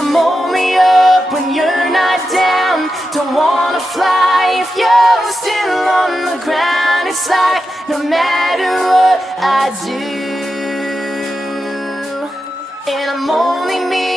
Hold me up when you're not down. Don't wanna fly if you're still on the ground. It's like no matter what I do, and I'm only me.